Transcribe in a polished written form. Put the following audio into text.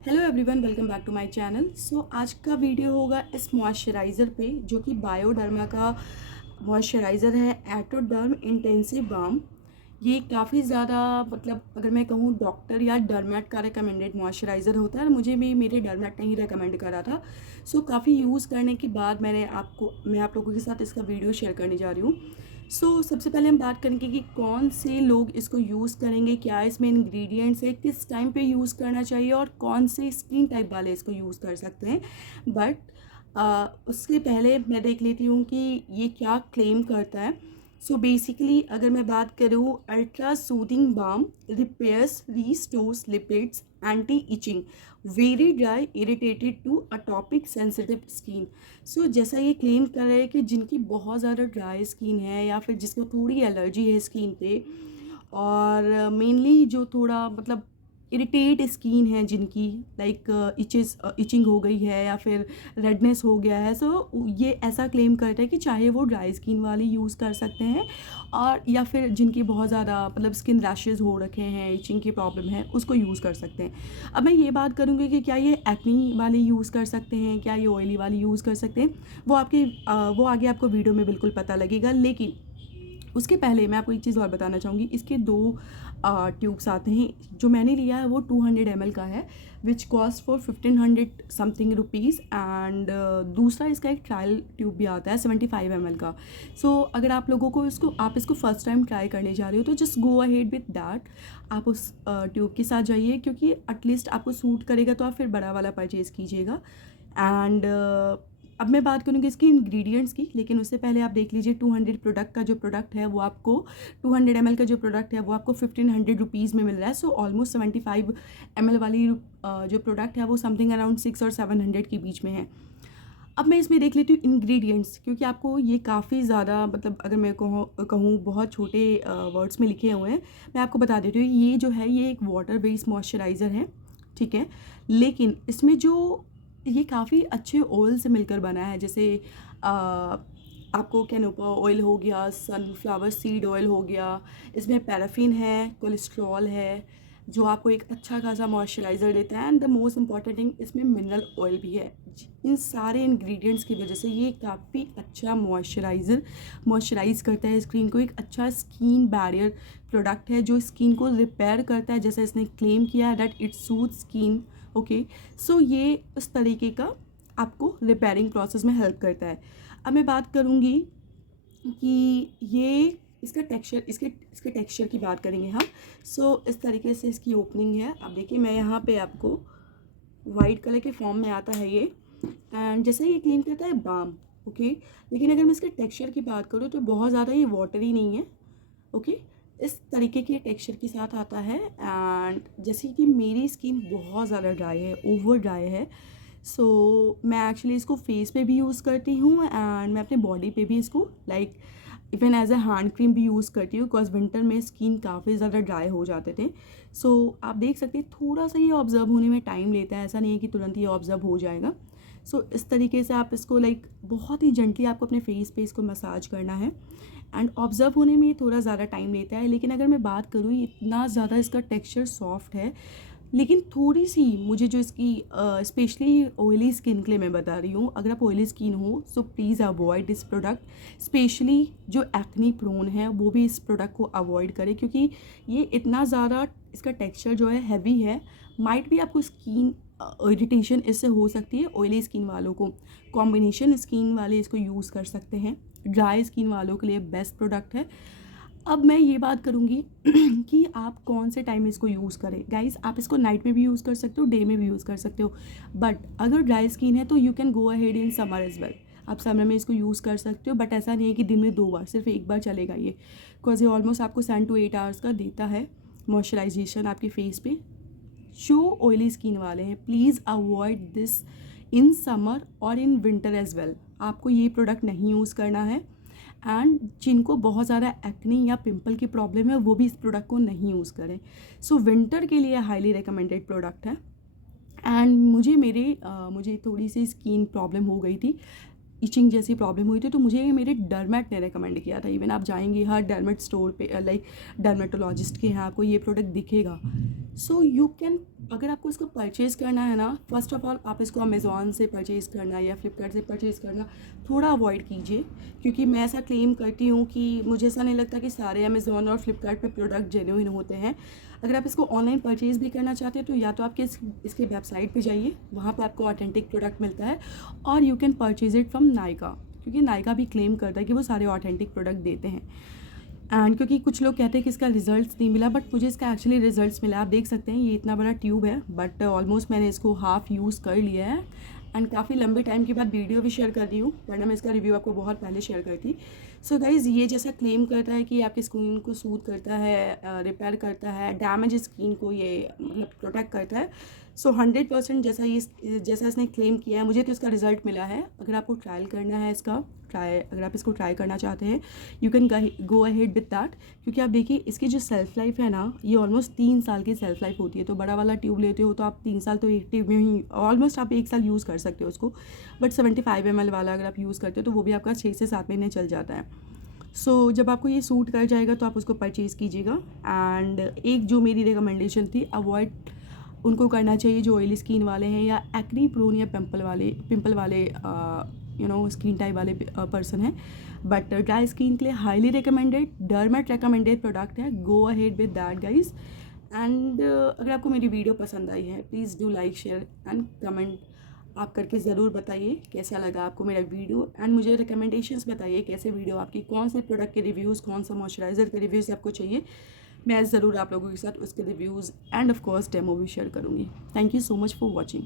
Hello everyone, welcome back to my channel. आज का video होगा इस मॉइस्चराइज़र पे, जो कि बायोडर्मा का मॉइस्चराइज़र है, एटोडर्म इंटेंसिव बाम। ये काफ़ी ज़्यादा अगर मैं कहूँ डॉक्टर या डर्मेट का रिकमेंडेड मॉइस्चराइज़र होता है, और मुझे भी मेरे डर्मेट ने ही रिकमेंड करा था। काफ़ी यूज़ करने के बाद मैं आप लोगों के साथ इसका वीडियो शेयर करने जा रही हूँ। सबसे पहले हम बात करेंगे कि कौन से लोग इसको यूज़ करेंगे, क्या इसमें इंग्रेडिएंट्स है, किस टाइम पे यूज़ करना चाहिए, और कौन से स्किन टाइप वाले इसको यूज़ कर सकते हैं। उसके पहले मैं देख लेती हूँ कि ये क्या क्लेम करता है। बेसिकली अगर मैं बात करूँ, ultra soothing balm repairs restores lipids anti itching very dry irritated to atopic sensitive skin. जैसा ये क्लेम कर रहे हैं कि जिनकी बहुत ज़्यादा ड्राई स्किन है, या फिर जिसको थोड़ी एलर्जी है स्किन पे, और मेनली जो थोड़ा इरिटेट स्किन है जिनकी, इचिंग हो गई है या फिर रेडनेस हो गया है, ये ऐसा क्लेम करता है कि चाहे वो ड्राई स्किन वाले यूज़ कर सकते हैं, और या फिर जिनकी बहुत ज़्यादा स्किन रैशेज़ हो रखे हैं, इचिंग की प्रॉब्लम है, उसको यूज़ कर सकते हैं। अब मैं ये बात करूँगी कि क्या ये एक्नी वाले यूज़ कर सकते हैं, क्या ये ऑयली वाले यूज़ कर सकते हैं, वो आगे आपको वीडियो में बिल्कुल पता लगेगा। लेकिन उसके पहले मैं आपको एक चीज़ और बताना चाहूँगी। इसके दो ट्यूब्स आते हैं। जो मैंने लिया है वो 200 ml का है, which cost for 1500 something rupees, and दूसरा इसका एक ट्रायल ट्यूब भी आता है 75 ml का। अगर आप लोगों को आप इसको फर्स्ट टाइम ट्राई करने जा रहे हो, तो just go ahead with that. आप उस ट्यूब के साथ जाइए, क्योंकि एटलीस्ट आपको सूट करेगा तो आप फिर बड़ा वाला परचेज़ कीजिएगा। एंड अब मैं बात करूँगी इसकी इंग्रेडिएंट्स की, लेकिन उससे पहले आप देख लीजिए 200 प्रोडक्ट का जो प्रोडक्ट है वो आपको 200 ml का जो प्रोडक्ट है वो आपको 1500 रुपीज़ में मिल रहा है। ऑलमोस्ट 75 ml वाली जो प्रोडक्ट है वो समथिंग अराउंड 600 और 700 के बीच में है। अब मैं इसमें देख लेती हूँ इंग्रेडिएंट्स, क्योंकि आपको ये काफ़ी ज़्यादा अगर मैं कहूँ बहुत छोटे वर्ड्स में लिखे हुए हैं। मैं आपको बता देती हूँ, ये जो है ये एक वाटर बेस्ड मॉइस्चराइज़र है, ठीक है। लेकिन इसमें जो ये काफ़ी अच्छे ऑयल से मिलकर बना है, जैसे आपको कैनोपा ऑयल हो गया, सनफ्लावर सीड ऑयल हो गया, इसमें पैराफिन है, कोलेस्ट्रॉल है, जो आपको एक अच्छा खासा मॉइस्चराइज़र देता है। And the most important thing, इसमें मिनरल ऑयल भी है। इन सारे इंग्रेडिएंट्स की वजह से ये काफ़ी अच्छा मॉइस्चराइज़ करता है स्किन को। एक अच्छा स्किन बैरियर प्रोडक्ट है, जो स्किन को रिपेयर करता है, जैसे इसने क्लेम किया है that it suit skin. Okay, ये उस तरीके का आपको रिपेयरिंग प्रोसेस में हेल्प करता है। अब मैं बात करूँगी कि ये इसके टेक्सचर की बात करेंगे हम। इस तरीके से इसकी ओपनिंग है। अब देखिए, मैं यहाँ पे आपको वाइट कलर के फॉर्म में आता है ये, एंड जैसे ये क्लेम करता है बाम। ओके, लेकिन अगर मैं इसके टेक्सचर की बात करूँ तो बहुत ज़्यादा ये वाटरी नहीं है। ओके, इस तरीके के टेक्सचर के साथ आता है। एंड जैसे कि मेरी स्किन बहुत ज़्यादा ड्राई है, ओवर ड्राई है, मैं एक्चुअली इसको फेस पे भी यूज़ करती हूँ, एंड मैं अपने बॉडी पे भी इसको even as a hand cream भी यूज़ करती हूँ, बिकॉज विंटर में स्किन काफ़ी ज़्यादा ड्राई हो जाते थे। आप देख सकते हैं थोड़ा सा ये ऑब्ज़र्व होने में टाइम लेता है, ऐसा नहीं है कि तुरंत ये ऑब्ज़र्व हो जाएगा। इस तरीके से आप इसको बहुत ही जेंटली आपको अपने फेस पे इसको मसाज करना है, एंड ऑब्ज़र्व होने में थोड़ा ज़्यादा टाइम लेता है। लेकिन अगर मैं बात करूँ, इतना ज़्यादा इसका टेक्सचर सॉफ्ट है, लेकिन थोड़ी सी मुझे जो इसकी स्पेशली ऑयली स्किन के लिए मैं बता रही हूँ, अगर आप ऑयली स्किन हो please avoid this product. Specially जो एक्नी प्रोन है वो भी इस प्रोडक्ट को अवॉइड करें, क्योंकि ये इतना ज़्यादा इसका टेक्सचर जो है हैवी है। माइट भी आपको स्किन इरिटेशन इससे हो सकती है। ऑयली स्किन वालों को, कॉम्बिनेशन स्किन वाले इसको यूज़ कर सकते हैं। ड्राई स्किन वालों के लिए बेस्ट प्रोडक्ट है। अब मैं ये बात करूँगी कि आप कौन से टाइम में इसको यूज़ करें। गाइस, आप इसको नाइट में भी यूज़ कर सकते हो, डे में भी यूज़ कर सकते हो, बट अगर ड्राई स्किन है तो you can go ahead in summer as well. आप समर में इसको यूज़ कर सकते हो, बट ऐसा नहीं है कि दिन में 2 बार, सिर्फ एक बार चलेगा ये, बिकॉज ये ऑलमोस्ट आपको 7 to 8 आवर्स का देता है मॉइस्चराइजेशन आपके फेस पे। जो ऑयली स्किन वाले हैं, please avoid this in summer और इन विंटर एज वेल। आपको ये प्रोडक्ट नहीं यूज़ करना है। एंड जिनको बहुत ज़्यादा एक्नी या पिंपल की प्रॉब्लम है, वो भी इस प्रोडक्ट को नहीं यूज़ करें। विंटर के लिए हाईली रिकमेंडेड प्रोडक्ट है। एंड मुझे थोड़ी सी स्किन प्रॉब्लम हो गई थी, इचिंग जैसी प्रॉब्लम हुई थी, तो मुझे ये मेरे डर्मेट ने रिकमेंड किया था। इवन आप जाएंगे हर डर्मेट स्टोर पे, लाइक डर्मेटोलॉजिस्ट के यहाँ आपको ये प्रोडक्ट दिखेगा। सो यू कैन, अगर आपको इसको परचेज़ करना है ना, फर्स्ट ऑफ ऑल आप इसको अमेज़ॉन से परचेज़ करना या फ्लिपकार्ट से परचेज़ करना थोड़ा अवॉइड कीजिए, क्योंकि मैं ऐसा क्लेम करती हूँ कि मुझे ऐसा नहीं लगता कि सारे अमेज़ॉन और फ्लिपकार्ट पे प्रोडक्ट जेन्युइन होते हैं। अगर आप इसको ऑनलाइन परचेज़ भी करना चाहते हैं तो या तो आपके इसके वेबसाइट पे जाइए, वहाँ पे आपको ऑथेंटिक प्रोडक्ट मिलता है, और you can purchase it from Nykaa, क्योंकि नायका भी क्लेम करता है कि वो सारे ऑथेंटिक प्रोडक्ट देते हैं। एंड क्योंकि कुछ लोग कहते हैं कि इसका रिजल्ट्स नहीं मिला, बट मुझे इसका एक्चुअली रिजल्ट्स मिला। आप देख सकते हैं ये इतना बड़ा ट्यूब है, बट ऑलमोस्ट मैंने इसको हाफ़ यूज़ कर लिया है, एंड काफ़ी लंबे टाइम के बाद वीडियो भी शेयर कर दी हूँ, वरना मैं इसका रिव्यू आपको बहुत पहले शेयर करती। सो गाइज़, ये जैसा क्लेम करता है कि आपकी स्किन को सूद करता है, रिपेयर करता है, डैमेज स्किन को ये मतलब प्रोटेक्ट करता है। सो 100% जैसा इसने क्लेम किया है, मुझे तो इसका रिज़ल्ट मिला है। अगर आपको ट्रायल करना है इसका, अगर आप इसको ट्राई करना चाहते हैं, you can go ahead with that, क्योंकि आप देखिए इसकी जो सेल्फ़ लाइफ है ना, ये ऑलमोस्ट 3 साल की सेल्फ़ लाइफ होती है। तो बड़ा वाला ट्यूब लेते हो तो आप 3 साल तो एक ट्यूब में ही ऑलमोस्ट आप 1 साल यूज़ कर सकते हो उसको, बट 75 ml वाला अगर आप यूज़ करते हो तो वो भी आपका 6 से 7 महीने चल जाता है। सो जब आपको ये सूट कर जाएगा तो आप उसको परचेज़ कीजिएगा। एंड एक जो मेरी रिकमेंडेशन थी, अवॉइड उनको करना चाहिए जो ऑयली स्किन वाले हैं या एक्नी प्रोन या पिंपल वाले स्किन टाइप वाले पर्सन हैं। बट ड्राई स्किन के लिए highly recommended, derma recommended product है। Go ahead with that guys. And अगर आपको मेरी वीडियो पसंद आई है, please do like, share and comment आप करके ज़रूर बताइए कैसा लगा आपको मेरा वीडियो, एंड मुझे रिकमेंडेशंस बताइए कैसे वीडियो आपकी, कौन से प्रोडक्ट के रिव्यूज़, कौन सा मॉइस्चराइज़र के रिव्यूज़ आपको चाहिए। मैं ज़रूर आप लोगों के साथ उसके reviews end of course demo भी शेयर करूँगी। Thank you so much for watching.